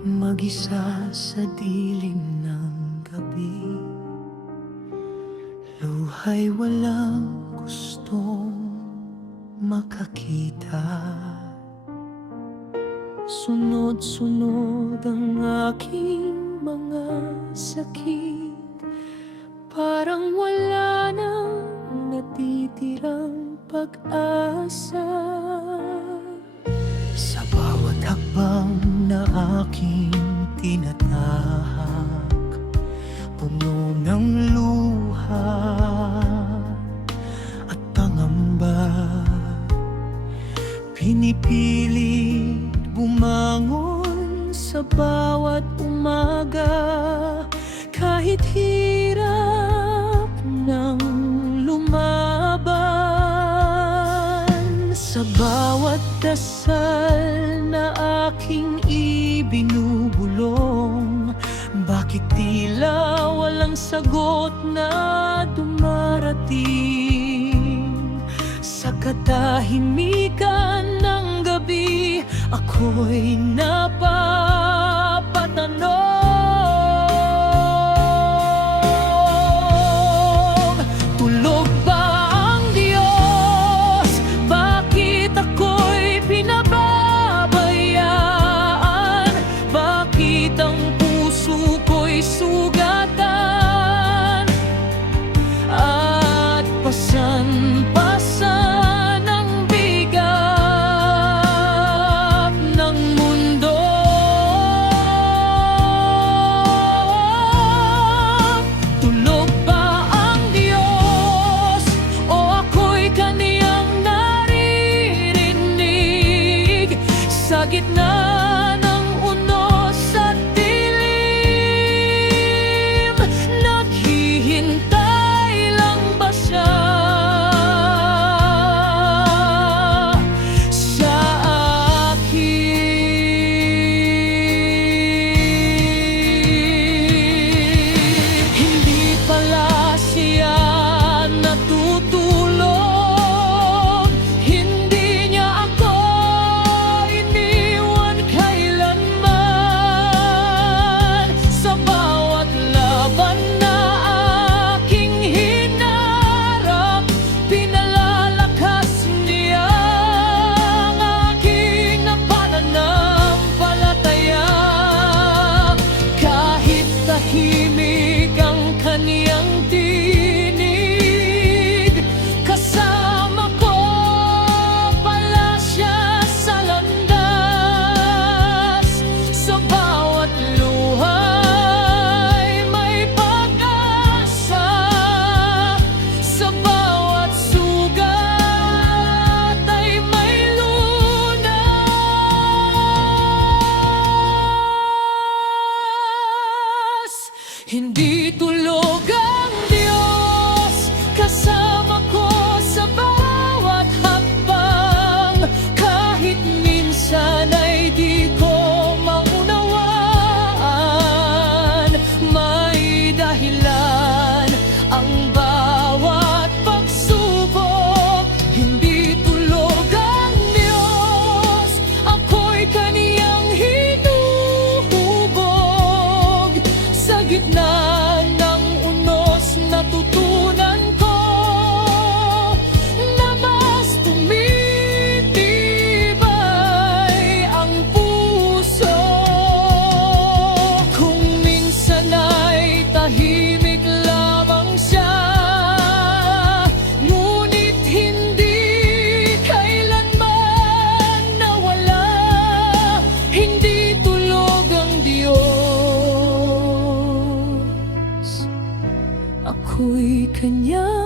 Mag-isa sa dilim ng gabi, luha'y walang gustong makakita. Sunod-sunod ang aking mga sakit, parang wala nang natitirang pag-asa. Sa bawat hakbang na aking tinatahak, puno ng luha at pangamba, pinipilit bumangon sa bawat umaga, kahit hirap ng lumaban. Sa bawat dasal na aking ibinubulong, bakit tila walang sagot na dumarating? Sa katahimikan ng gabi, ako'y napapatanong, tulog ba ang Diyos? Bakit ako'y pinababayaan? Bakit ang puso ko'y sugatan at pasan-pasan ang bigat ng mundo? Tulog ba ang Diyos o ako'y kaniyang naririnig? Sa gitna ng unos at dilim, naghihintay lang ba siya sa akin? Hindi pala siya natutulog, hindi niya ako iniwan kailanman. Sa bawat laban na aking hinarap, pinalalakas niya ang aking pananampalataya. Kahit tahimik ang kaniyang tinig, kasama ko pala siya sa landas. Sa bawat luha'y may pag-asa, sa bawat sugat ay may lunas. Hindi tulog ang Diyos, kasama ko sa bawat hakbang. Kahit minsan ay di ko maunawaan, may dahilan ang bawat pagsubok. Hindi tulog ang Diyos, ako'y kaniyang hinuhubog. Sa gitna ng unos, natutunan ko na mas tumitibay ang puso. Kung minsan ay tahimik lamang siya, ngunit hindi kailanman nawala. Hindi tulog ang Diyos, ako'y kanya